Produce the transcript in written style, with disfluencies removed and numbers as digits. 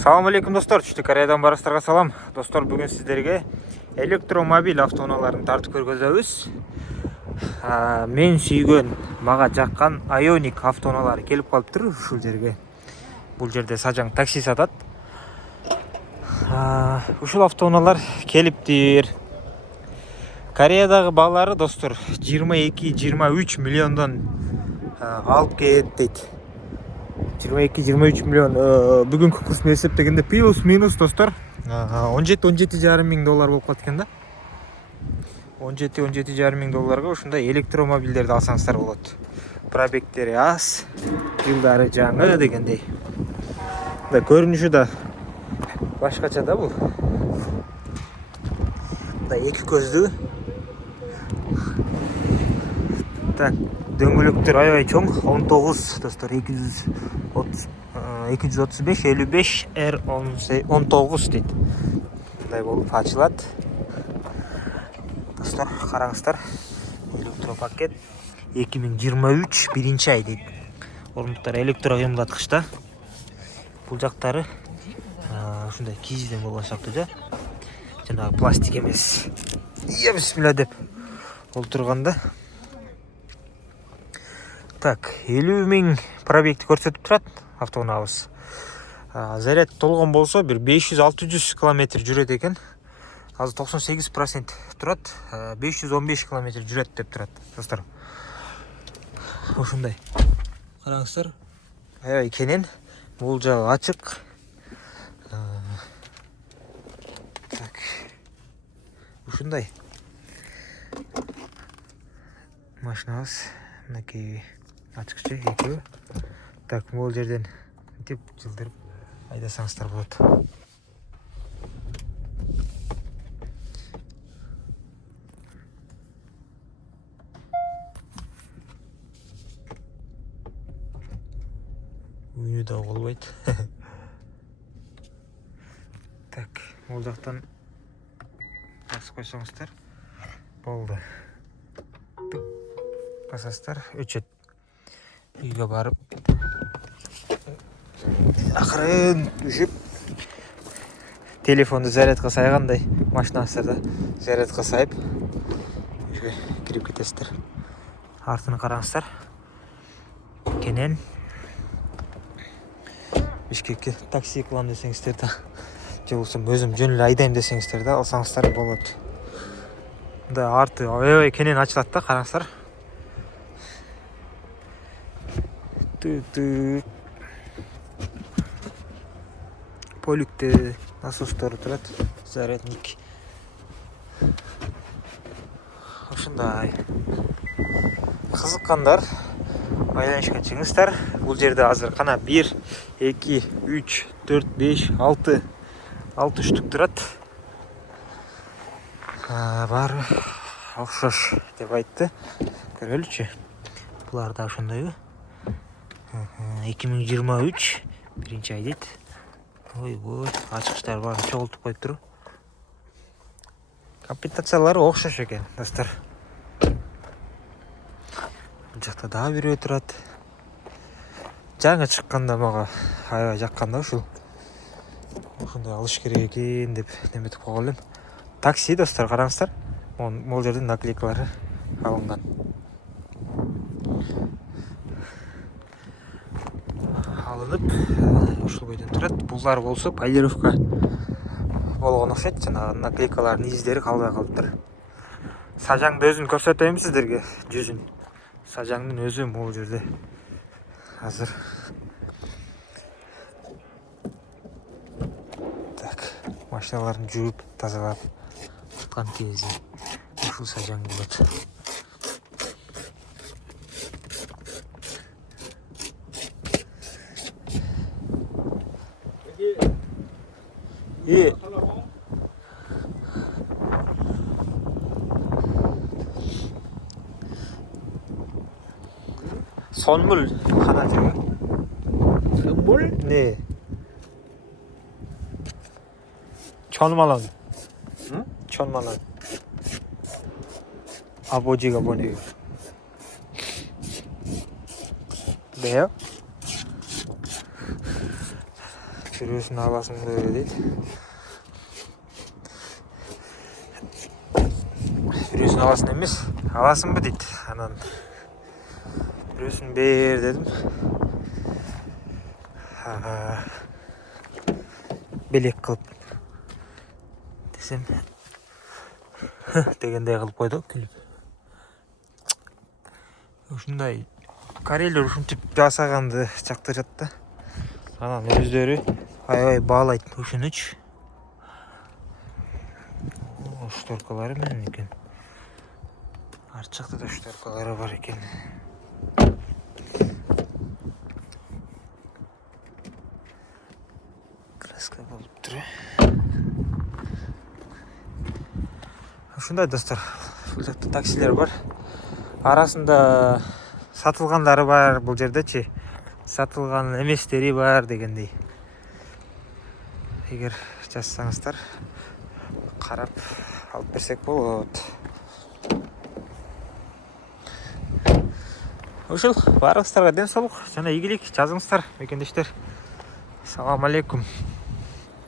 Салам алейкум достор, Түштүк Кореядан барыстарга салам. Достор, бүгүн сиздерге электромобиль автоунааларын тартып көргөзөбүз. Мен сүйгөн, мага жаккан Ioniq автоунаалары келип калыптыр ушул жерге. Бул жерде Сажаң такси сатат. Ушул автоунаалар келиптир. Кореядагы баалары достор 22-23 миллиондон алып келет дейт. 22-23 миллион бүгүнкү курс менен эсептегенде плюс-минус достор 17-17,5 миң доллар болуп калат экен да. 17-17,5 миң долларга ушундай электромобилдерди алсаңыздар болот. Пробегтери аз, жылдары жаңы дегендей. Да көрүнүшү да башкача да бул. Да эки көздүү. Так, дөңгөлөктөр аябай чоң, 19 достор, 235-55 R19 дейт. Мындай болуп ачылат. Достор, караңыздар. Электропакет 2023 биринчи ай дейт. Орунтуктар электрокыймылдаткычта. Бул жактары ушундай кийизден болгон сыяктуу да. Жанагы пластик эмес. Бисмилла деп олтурганда. Так, 50 миң пробегти көрсөтүп турат автоунаабыз. Заряд толгон болсо бир 500-600 км жүрөт экен. Азыр 98% турат, 515 км жүрөт деп турат достор. Ушундай. Караңыздар. Аябай кенен, бул жагы ачык. Так. Ушундай. Машинабыз мынакей ачыкчы экөө. Так, бул жерден мынтип жылдырып айдасаңыздар болот. Үйнү да болбойт. Так, бул жактан басып койсоңуздар болду. Басасыздар, өчөт. Үйгө барып акырын түшүп телефонду зарядка сайгандай машинаңыздарда зарядка сайып үйгө кирип кетесиздер. Артын караңыздар. Кенен Бишкекке такси кылам десеңиздер да, же болбосо өзүм жөн эле айдайм десеңиздер да алсаңыздар болот. Мындай арты аябай кенен ачылат да, караңыздар. Поликте насостору турат, зарядник. Ушундай. Кызыккандар байланышка чыгыңыздар. Бул жерде азыр кана 1, 2, 3, 4, 5, 6 штук турат. Баары окшош деп айтты. Көрөлүчү. Булар да ошондойбу. 2023 биринчи ай дейт. Ой, ачкычтар баарын чогултуп коюптур. Комплектациялары окшош экен, достор. Бул жакта дагы бирөө турат. Жаңы чыкканда мага аябай жаккан да ушул. Ошондой алыш керек экен деп неметип койгон элем. Такси достор, караңыздар. Бул жердин наклейкалары алынган. Алынып, ушул бойдон турат. Булар болсо полировка болгон окшойт, жана наклейкалардын издери калбай калыптыр. Сажаңды өзүн көрсөтөйм сиздерге, жүзүн. Сажаңдын өзү бул жерде азыр. Так, машиналарын жууп, тазалап аткан кези ушул Сажаң болот. 선물 하나 줘요? 선물? 네. 1,000만 원. 응? 1,000만 원. 아버지가 보내요. 네요? Біреусін аласың ба дейді. Біреусін аласың емес, аласың ба дейді. Анан біреусін бер дедім. Белек қылып десем дегендей қылып қойды күліп. Ушундай корейлер ушинтип жасаганды жактырышат да. Анан өздөрү аябай баалайт ушунучу. Шторкалары менен экен. Арт жакта да шторкалары бар экен. Краска болуп тур. Ушундай достор, таксилер бар. Арасында сатылгандары бар бул жердечи. Сатылган эместери бар дегендей. Эгер жазсаңыздар карап алып берсек болот. Ушул баарыңыздарга ден соолук жана ийгилик жазыңыздар мекендештер. Салам алейкум.